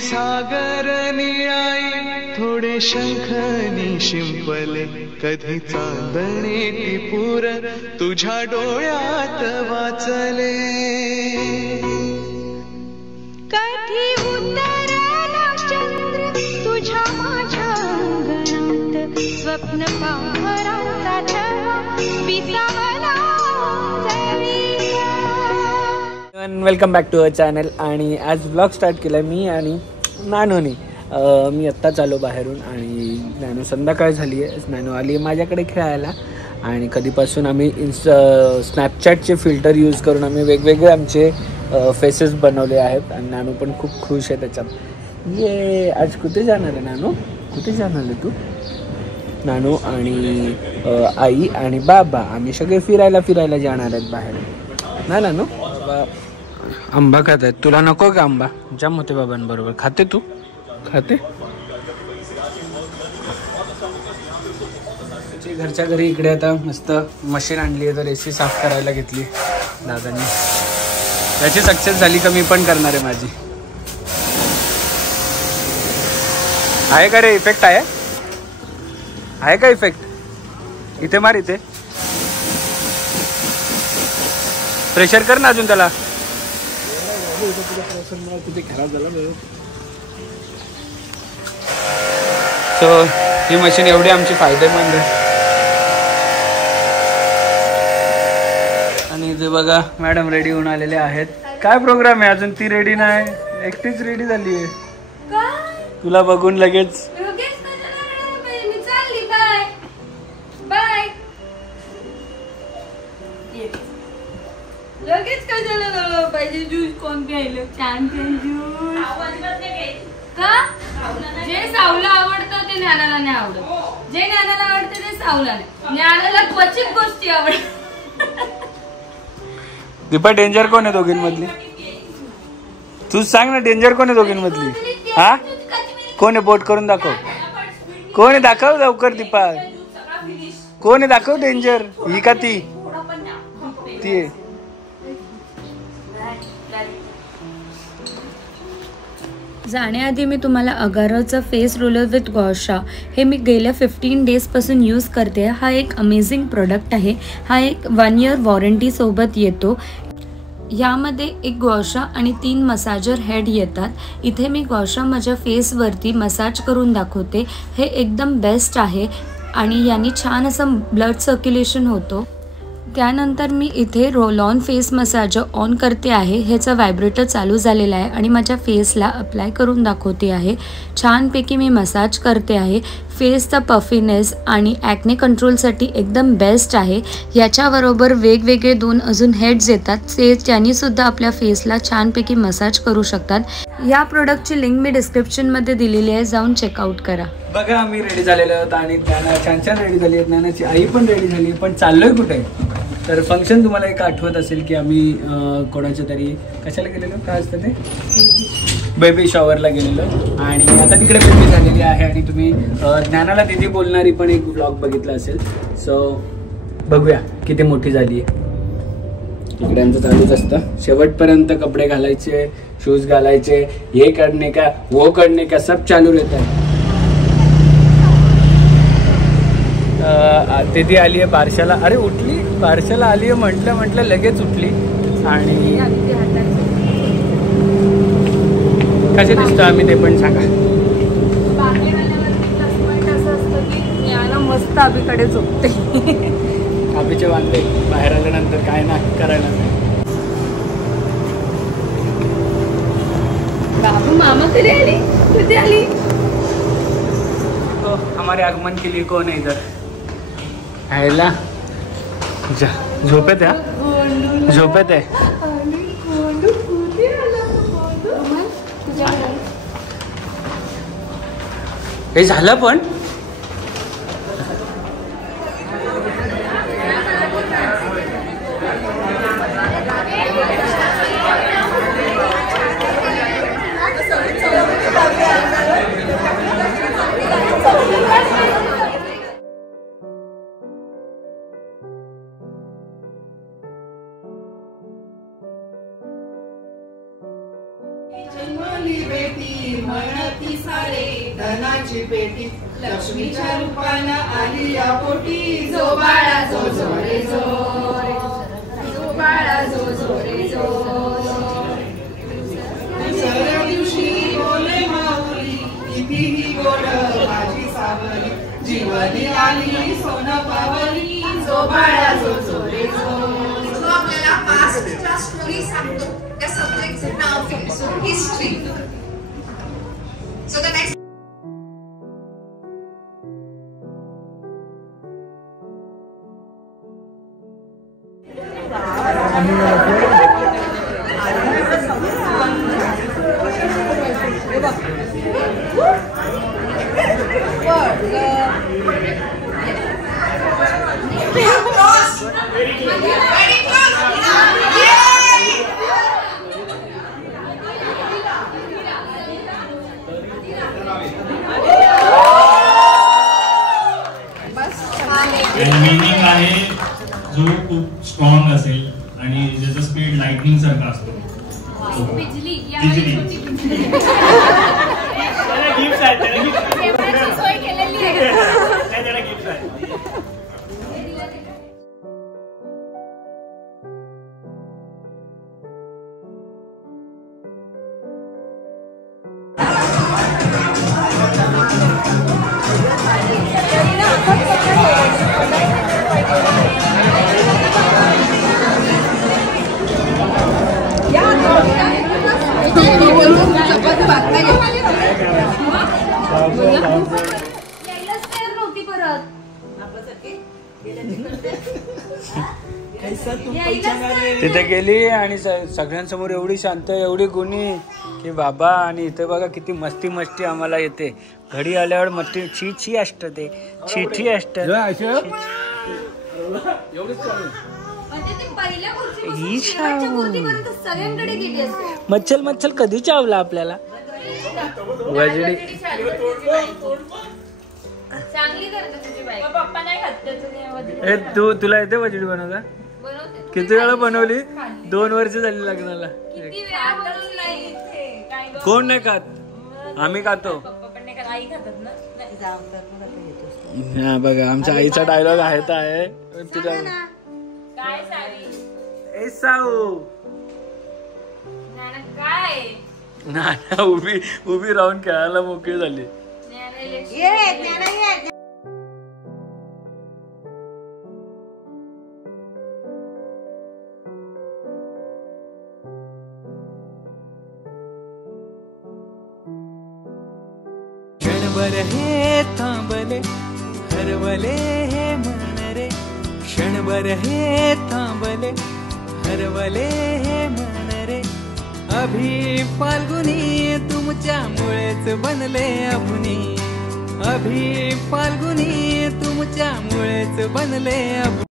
सागर निळाई थोडे शंखनी शिंपले कधी चांदणे टिपूर तुझ्या डोळ्यात वाचले कधी उतरला चंद्र तुझ्या माझ्या अंगणात स्वप्न पांघराचा छळा विसावला welcome back to our channel. आणि आज ब्लॉग स्टार्ट केला मी आणि नानूनी. मी आत्ताच आलो बाहेरून आणि नानू संध्याकाळ झाली आहे. नानू आली आहे माझ्याकडे खेळायला आणि कधीपासून आम्ही स्नॅपचॅटचे फिल्टर यूज करून आम्ही वेगवेगळे आमचे फेसेस बनवले आहेत आणि नानू पण खूप खुश आहे त्याच्यात. ये आज कुठे जाणार आहे नानू? कुठे जाणार आहे तू? नानू आणि आई आणि बाबा आम्ही सगळे फिरायला जाणार आहेत बाहेर ना नानू. बाबा आंबा खात आहेत. तुला नको का आंबा? जाम होते बाबांबरोबर. खाते तू? खाते? घरच्या घरी इकडे आता मस्त मशीन आणली आहे तर एसी साफ करायला घेतली दादानी. त्याची सक्सेस झाली का मी पण करणार आहे माझी. आहे का रे इफेक्ट? आहे का इफेक्ट? इथे मार, इथे प्रेशर कर ना अजून त्याला. सो ही मशीन एवढी आमची फायदेमंद आहे. आणि इथे बघा मॅडम रेडी होऊन आलेले आहेत. काय प्रोग्राम आहे? अजून ती रेडी नाही, एकटीच रेडी झाली आहे. तुला बघून लगेच लगेच काय झालं पाहिजे? ज्यूस कोण प्यायलं? छान ज्यूस का? जे सावलं आवडतं ते ज्ञानाला नाही आवडत, जे ज्ञानाला आवडतं ते सावला नाही. ज्ञानाला क्वचित गोष्टी आवडतात. दीपा डेंजर कोण आहे दोघींमधली? तू सांग ना, डेंजर कोण आहे दोघींमधली? हा कोण आहे? बोट करून दाखव. कोण आहे? दाखव लवकर दीपा. कोण आहे? दाखव. डेंजर ही का ती? ती आहे. जाण्याआधी मी तुम्हाला अगारोचं फेस रोलर विथ गॉशा हे मी गेल्या 15 डेजपासून यूज करते. हा एक अमेझिंग प्रोडक्ट आहे. हा एक 1 इयर वॉरंटीसोबत येतो. यामध्ये एक गॉशा आणि 3 मसाजर हेड येतात. इथे मी गॉशा माझ्या फेसवरती मसाज करून दाखवते. हे एकदम बेस्ट आहे आणि याने छान असं ब्लड सर्क्युलेशन होतो. त्यानंतर मी इथे roll on face massager on करते आहे. ह्याचा व्हायब्रेटर चालू झालेला आहे आणि माझ्या फेसला अप्लाय करून दाखवते आहे. छानपैकी मी मसाज करते आहे. फेसचा पफीनेस आणि ॲक्ने कंट्रोलसाठी एकदम बेस्ट आहे. याच्याबरोबर वेगवेगळे 2 अजून हेड्स येतात, ते त्यांनीसुद्धा आपल्या फेसला छानपैकी मसाज करू शकतात. या प्रोडक्टची लिंक मी डिस्क्रिप्शनमध्ये दिलेली आहे, जाऊन चेकआउट करा. बघा आम्ही रेडी झालेलो आहोत आणि त्याला छान रेडी झाली आहेत. नानाची आई पण रेडी झाली. पण चाललोय कुठे? तर फंक्शन तुम्हाला एक आठवत असेल की आम्ही कोणाच्या तरी कशाला गेलेलो, काय असतं ते, बेबी शॉवरला गेलेलो. आणि आता तिकडे बेबी झालेली आहे आणि तुम्ही ज्ञानाला दीदी बोलणारी पण एक ब्लॉग बघितला असेल. सो बघूया किती मोठी झाली आहे. इकडे आमचं चालूच असतं शेवटपर्यंत. कपडे घालायचे, शूज घालायचे, हे करणे का वो करणे का सब चालू रहता. दीदी आली आहे बारशाला. अरे उठली, बारशाला आली आहे म्हटलं लगेच उठली. आणि कसे दिसतो आम्ही ते पण सांगा. मस्त अभिकडे झोपते. अभिचे वांदे बाहेर आल्यानंतर काय ना करायला नाही. बाबू मामा कधी आली? कधी आली? तो हमारे आगमन के लिए कौन है इधर? आयला झोपेत आहे. झोपेत आहे. हे झालं पण जन्मली बेटी म्हणती सारे धनाची पेटी लक्ष्मीच्या रूपानं आली या पोटी जो बाळा जो जो रे जो जो बाळा जो जो रे जो दुसऱ्या दिवशी बोले माऊली कितीही गोड माझी सावली जीवनी आली सोनं पावली जो बाळा जो जो रे जो आपल्याला पास्टच्या स्टोरी सांगतो त्या सब्जेक्टचं नाव आहे history so the next meaning आहे जो खूप स्ट्रॉंग असेल आणि ज्याचा स्पीड लाइटनिंग सारखा असतो. बिजली तिथे गेली आणि सगळ्यांसमोर एवढी शांत एवढी गुणी की बाबा. आणि इथे बघा किती मस्ती मस्ती आम्हाला येते. घडी आल्यावर मस्ती छी छी असत ते छी असत. मच्छल मच्छल कधी चावला आपल्याला. वजडी तुला येते वजडी बनवता. किती वेळा बनवली. 2 वर्ष झाली लग्नाला. कोण नाही खात. आम्ही खातो. हा बघा आमच्या आईचा डायलॉग आहे तुझ्या नाना उभी राहून खेळायला मोकळी झाली. क्षणभर हे थांबले हरवले हे मन रे. क्षणभर हे थांबले हरवले हे मन रे. अभि फाल्गुनी तुमच्यामुळेच बनले अभुनी. अभि फाल्गुनी तुमच्यामुळेच बनले अभुनी.